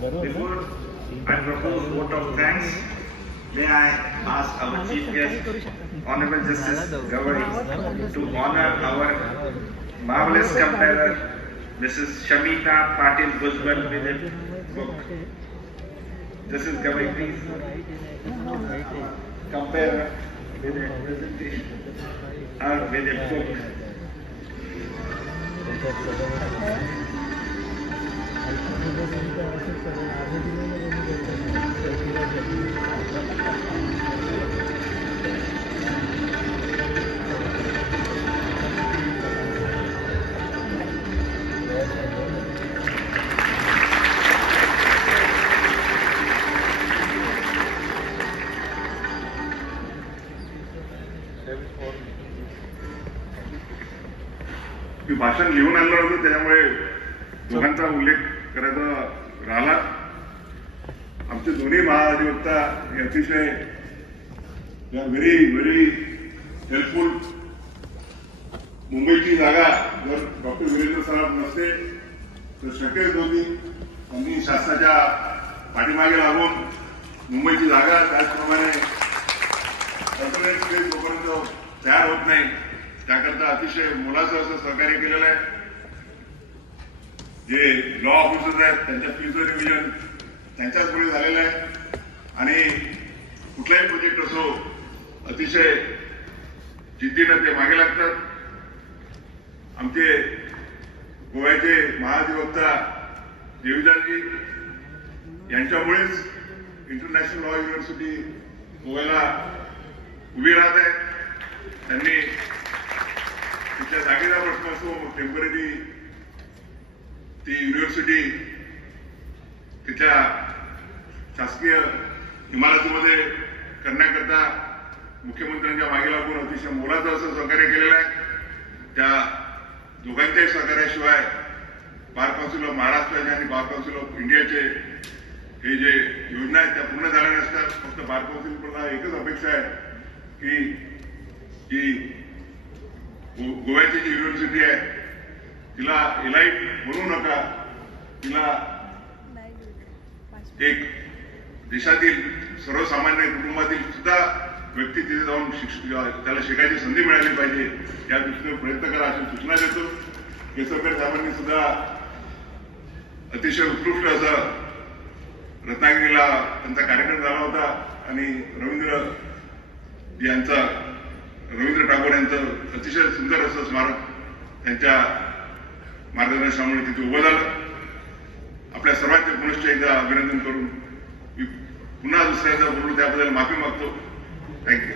Before I propose vote of thanks, may I ask our Chief Guest, Honorable Justice Gawai, to honor our marvelous comparer, Mrs. Shamita Patil Bhujbal, with a book. Justice Gawai, please compare with a presentation or with a book. मी भाषण लिहून आणलं होतं, त्यामुळे दोघांचा उल्लेख करायचा राहिला. आमचे दोन्ही महाधिवक्ता हे अतिशय व्हेरी हेल्पफुल. मुंबईची जागा जर डॉक्टर वीरेंद्र साहेब नसते तर शक्यच नव्हती. त्यांनी शासनाच्या पाठीमागे लागून मुंबईची जागा त्याचप्रमाणे जोपर्यंत तयार होत नाही त्याकरता अतिशय मोलाचं असं सहकार्य केलेलं आहे. जे लॉ ऑफिसर्स आहेत त्यांच्या फीचं रिव्हिजन त्यांच्याच मुळे झालेलं आहे आणि कुठलाही प्रोजेक्ट असो अतिशय जिद्दीनं ते मागे लागतात. आमचे गोव्याचे महाधिवक्ता देवीदासजी यांच्यामुळेच इंटरनॅशनल लॉ युनिव्हर्सिटी गोव्याला उभी राहत आहे. त्यांनी तिच्या जागेचा प्रश्न असो, टेम्पररी ती युनिव्हर्सिटी तिच्या शासकीय इमारतीमध्ये करण्याकरता मुख्यमंत्र्यांच्या मागे लागून अतिशय मोलाचं असं सहकार्य केलेलं आहे. त्या दोघांच्याही सहकार्याशिवाय बार काउन्सिल ऑफ महाराष्ट्राचे आणि बार काउन्सिल ऑफ इंडियाचे हे जे योजना आहेत त्या पूर्ण झाल्या नसतात. फक्त बार काउन्सिलला एकच अपेक्षा आहे की गोव्याची जी युनिव्हर्सिटी आहे तिला एलाइट बनवू नका, तिला एक देशातील सर्वसामान्य कुटुंबातील सुद्धा व्यक्ती तिथे जाऊन त्याला शिकायची संधी मिळाली पाहिजे या दृष्टीने प्रयत्न करा अशी सूचना देतो. केसरकर साहेबांनी सुद्धा अतिशय उत्कृष्ट असं रत्नागिरीला त्यांचा कार्यक्रम झाला होता आणि रवींद्र टागोर यांचं अतिशय सुंदर असं स्मारक त्यांच्या मार्गदर्शनामुळे तिथे उभं झालं. आपल्या सर्वांचे पुनश्च एकदा अभिनंदन करून मी पुन्हा दुसऱ्यांदा बोललो त्याबद्दल माफी मागतो. थँक्यू.